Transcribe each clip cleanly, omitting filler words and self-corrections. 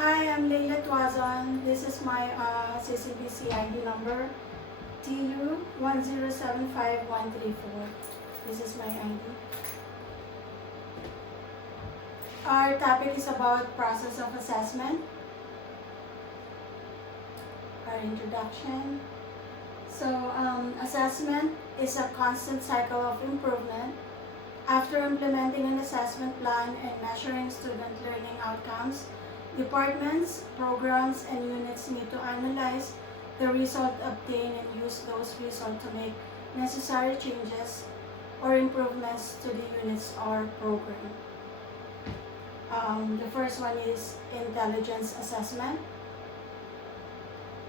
Hi, I'm Leila Tuazon. This is my CCBC ID number TU1075134. This is my ID. Our topic is about process of assessment. Our introduction. Assessment is a constant cycle of improvement. After implementing an assessment plan and measuring student learning outcomes, departments, programs, and units need to analyze the result obtained and use those results to make necessary changes or improvements to the units or program. The first one is intelligence assessment.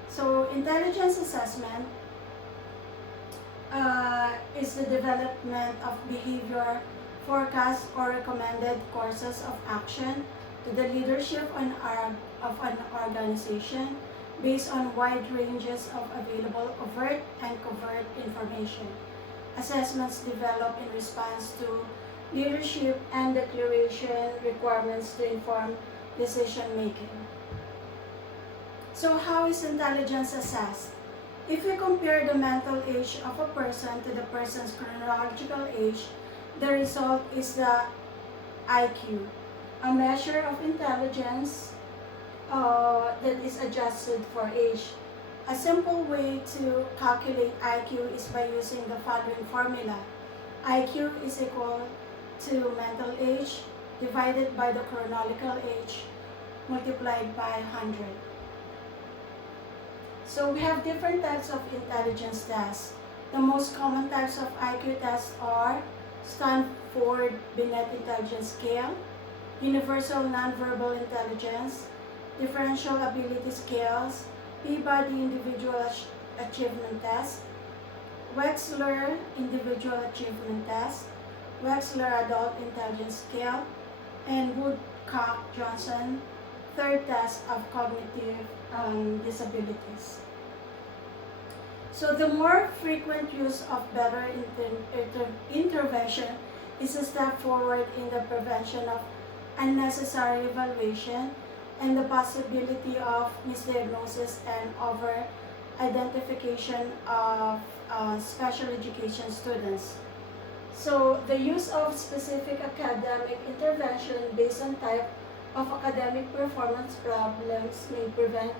So intelligence assessment is the development of behavior forecast or recommended courses of action to the leadership of an organization based on wide ranges of available overt and covert information. Assessments developed in response to leadership and declaration requirements to inform decision making. So how is intelligence assessed? If we compare the mental age of a person to the person's chronological age, the result is the IQ, a measure of intelligence that is adjusted for age. A simple way to calculate IQ is by using the following formula. IQ is equal to mental age divided by the chronological age multiplied by 100. So we have different types of intelligence tests. The most common types of IQ tests are Stanford Binet Intelligence Scale, Universal Nonverbal Intelligence, Differential Ability Scales, Peabody Individual Achievement Test, Wechsler Individual Achievement Test, Wechsler Adult Intelligence Scale, and Woodcock-Johnson third test of cognitive disabilities. So the more frequent use of better intervention is a step forward in the prevention of unnecessary evaluation and the possibility of misdiagnosis and over-identification of special education students. So the use of specific academic intervention based on type of academic performance problems may prevent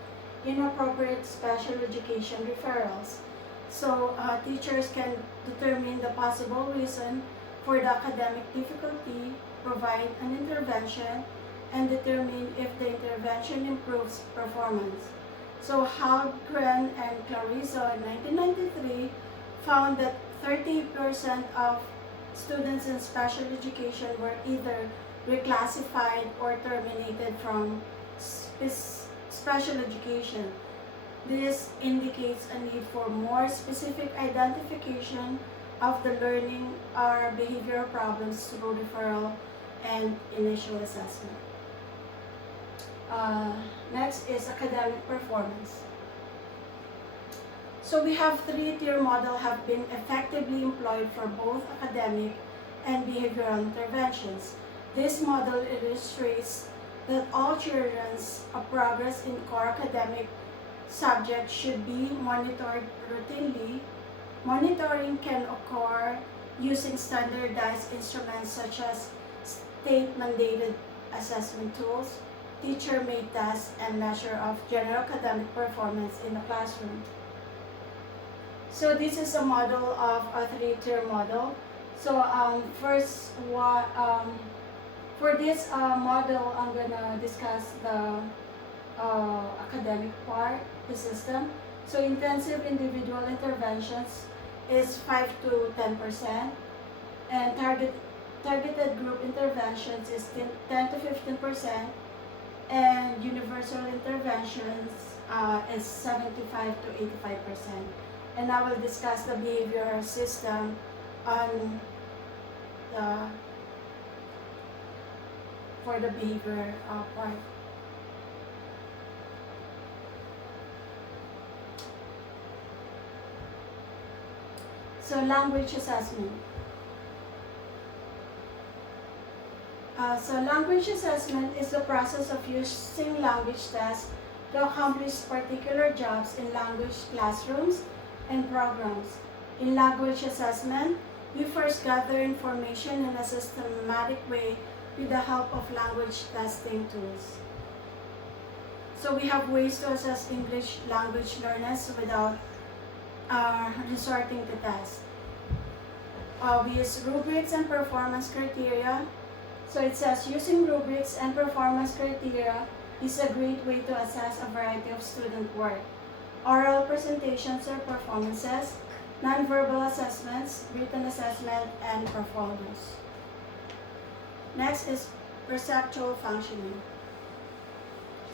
inappropriate special education referrals. So teachers can determine the possible reason for the academic difficulty, provide an intervention, and determine if the intervention improves performance. So Halgren and Clarizo in 1993 found that 30% of students in special education were either reclassified or terminated from special education. This indicates a need for more specific identification of the learning or behavioral problems through referral and initial assessment. Next is academic performance. So we have three-tier model have been effectively employed for both academic and behavioral interventions. This model illustrates that all children's progress in core academic subjects should be monitored routinely. Monitoring can occur using standardized instruments such as state-mandated assessment tools, teacher-made tests, and measure of general academic performance in the classroom. So this is a model of a three-tier model. So for this model, I'm gonna discuss the academic part, the system. So intensive individual interventions is 5 to 10%, and targeted group interventions is 10 to 15%, and universal interventions is 75 to 85%. And I will discuss the behavioral system on for the behavior part. So language assessment. So language assessment is the process of using language tests to accomplish particular jobs in language classrooms and programs. In language assessment, we first gather information in a systematic way with the help of language testing tools. So we have ways to assess English language learners without resorting to tests. We use rubrics and performance criteria. So it says using rubrics and performance criteria is a great way to assess a variety of student work. Oral presentations or performances, nonverbal assessments, written assessment, and performance. Next is perceptual functioning.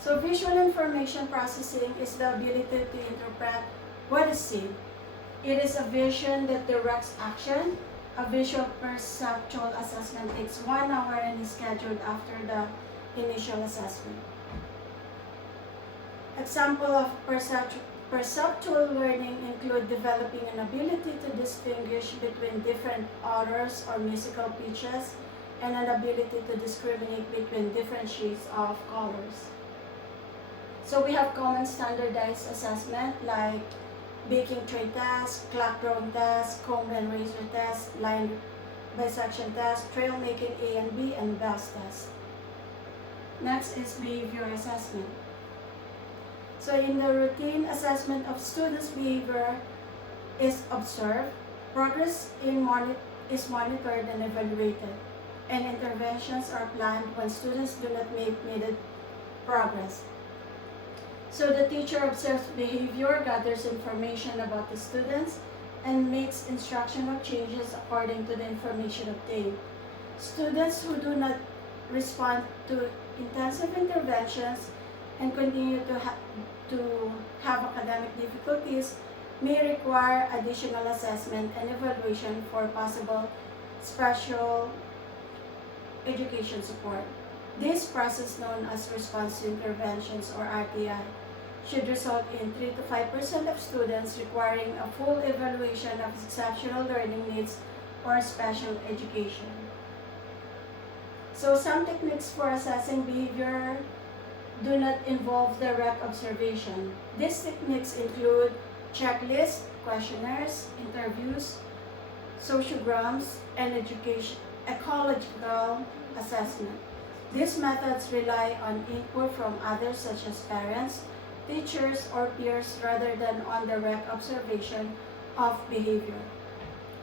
So visual information processing is the ability to interpret what is seen. It is a vision that directs action. A visual perceptual assessment takes 1 hour and is scheduled after the initial assessment. Example of perceptual learning include developing an ability to distinguish between different odors or musical pitches and an ability to discriminate between different shades of colors. So we have common standardized assessment like baking tray test, clock drawing test, comb and razor test, line bisection test, trail making A and B, and BELS test. Next is behavior assessment. So in the routine assessment of students' behavior is observed, progress is monitored and evaluated, and interventions are planned when students do not make needed progress. So the teacher observes behavior, gathers information about the students, and makes instructional changes according to the information obtained. Students who do not respond to intensive interventions and continue to have academic difficulties may require additional assessment and evaluation for possible special education support. This process, known as response to interventions or RTI, should result in 3 to 5% of students requiring a full evaluation of exceptional learning needs or special education. So some techniques for assessing behavior do not involve direct observation. These techniques include checklists, questionnaires, interviews, sociograms, and ecological assessment. These methods rely on input from others such as parents, teachers, or peers rather than on direct observation of behavior.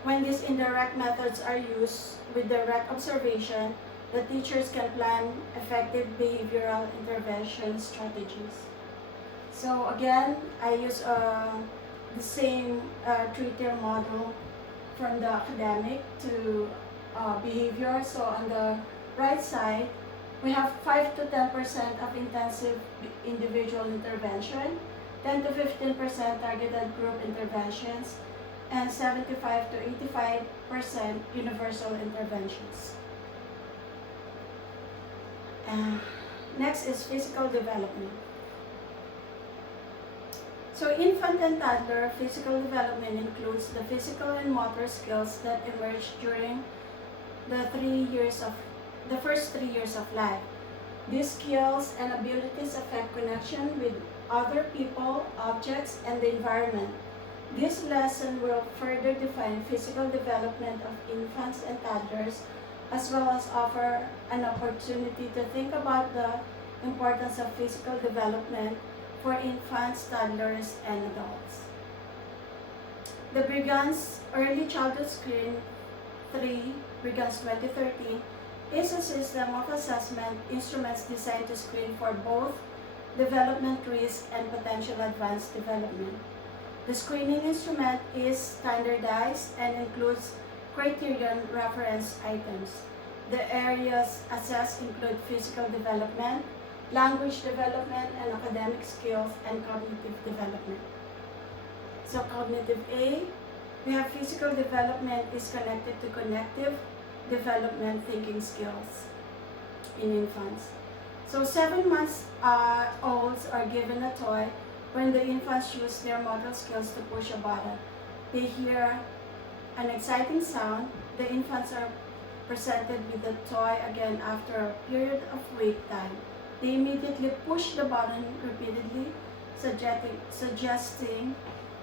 When these indirect methods are used with direct observation, the teachers can plan effective behavioral intervention strategies. So again, I use the same three-tier model from the academic to behavior. So on the right side, we have 5 to 10% of intensive individual intervention, 10 to 15% targeted group interventions, and 75 to 85% universal interventions. Next is physical development. So infant and toddler physical development includes the physical and motor skills that emerge during the first 3 years of life. These skills and abilities affect connection with other people, objects, and the environment. This lesson will further define physical development of infants and toddlers, as well as offer an opportunity to think about the importance of physical development for infants, toddlers, and adults. The Brigance Early Childhood Screen 3, Brigance 2013, is a system of assessment instruments designed to screen for both development risk and potential advanced development. The screening instrument is standardized and includes criterion reference items. The areas assessed include physical development, language development, and academic skills, and cognitive development. So cognitive A, we have physical development is connected to cognitive development thinking skills in infants. So 7 months olds are given a toy when the infants use their motor skills to push a button. They hear an exciting sound. The infants are presented with the toy again after a period of wait time. They immediately push the button repeatedly, suggesting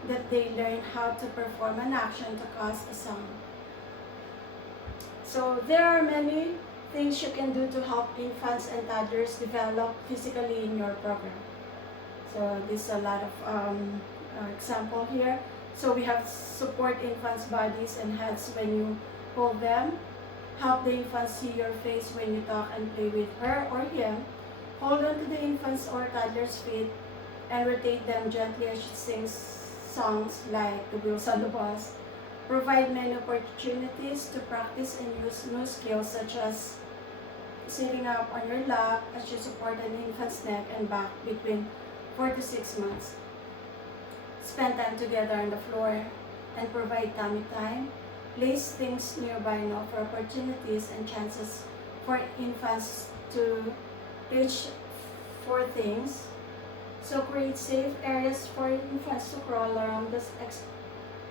that they learn how to perform an action to cause a sound. So there are many things you can do to help infants and toddlers develop physically in your program. So there's a lot of example here. So we have support infants' bodies and heads when you hold them. Help the infant see your face when you talk and play with her or him. Hold on to the infant's or toddler's feet and rotate them gently as she sings songs like The Wheels on the Bus. Provide many opportunities to practice and use new skills such as sitting up on your lap as you support an infant's neck and back between 4 to 6 months. Spend time together on the floor and provide tummy time. Place things nearby now for opportunities and chances for infants to reach for things. So create safe areas for infants to crawl around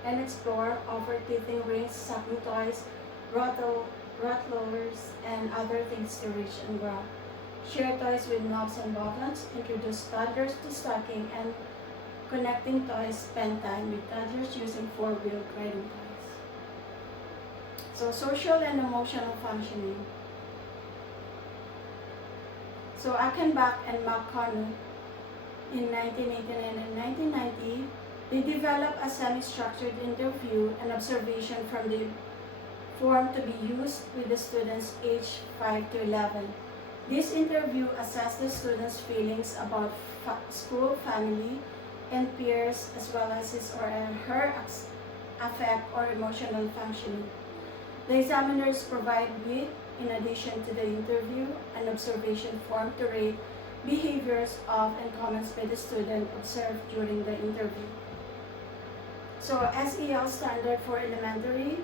and explore. Offer teething rings, sucking toys, rattlers, and other things to reach and grab. Share toys with knobs and buttons. Introduce toddlers to stocking and connecting toys. Spend time with toddlers using four-wheel riding toys. So social and emotional functioning. So Achenbach and McConnell in 1989 and 1990, they developed a semi-structured interview and observation from the form to be used with the students aged 5 to 11. This interview assessed the student's feelings about school, family, and peers, as well as his or her affect or emotional functioning. The examiners provide with, in addition to the interview, an observation form to rate behaviors of and comments by the student observed during the interview. So SEL standard for elementary,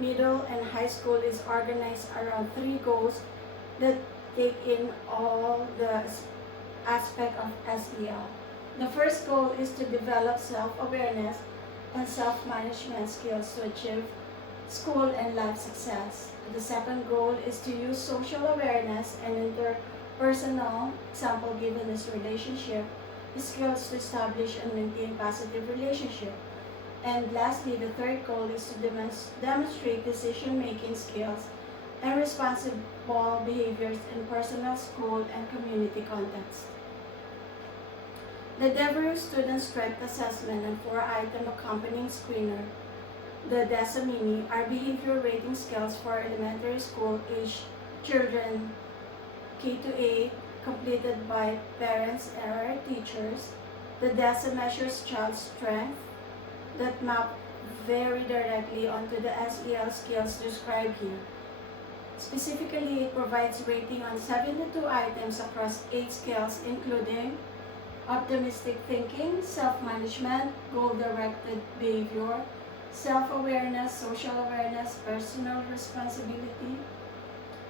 middle, and high school is organized around 3 goals that take in all the aspects of SEL. The first goal is to develop self-awareness and self-management skills to achieve school and life success. The second goal is to use social awareness and interpersonal, example given is relationship, skills to establish and maintain positive relationship. And lastly, the third goal is to demonstrate decision-making skills and responsible behaviors in personal, school, and community context. The Devereux Student Strength Assessment and 4-item accompanying screener, the DESA-Mini, are behavior rating scales for elementary school age children K to 8, completed by parents or teachers. The DESA measures child strength that map very directly onto the SEL skills described here. Specifically, it provides rating on 72 items across 8 scales, including optimistic thinking, self-management, goal-directed behavior, self-awareness, social awareness, personal responsibility,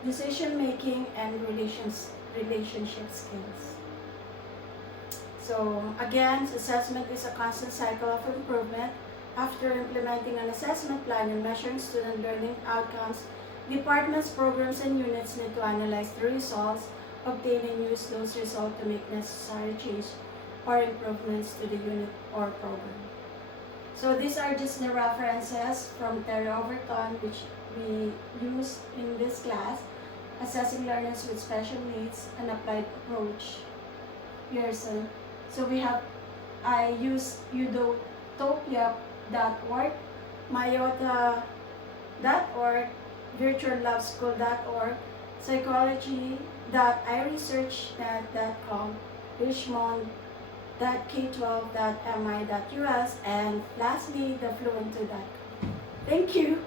decision-making, and relationship skills. So again, assessment is a constant cycle of improvement. After implementing an assessment plan and measuring student learning outcomes, departments, programs, and units need to analyze the results, obtain and use those results to make necessary change or improvements to the unit or program. So these are just the references from Terry Overton, which we use in this class, Assessing Learners with Special Needs, an Applied Approach, Pearson. So we have, I use udotopia.org, mayota.org, virtuallabschool.org, psychology.iresearchnet.com, richmond.k12.mi.us, and lastly, thefluent2.com. Thank you.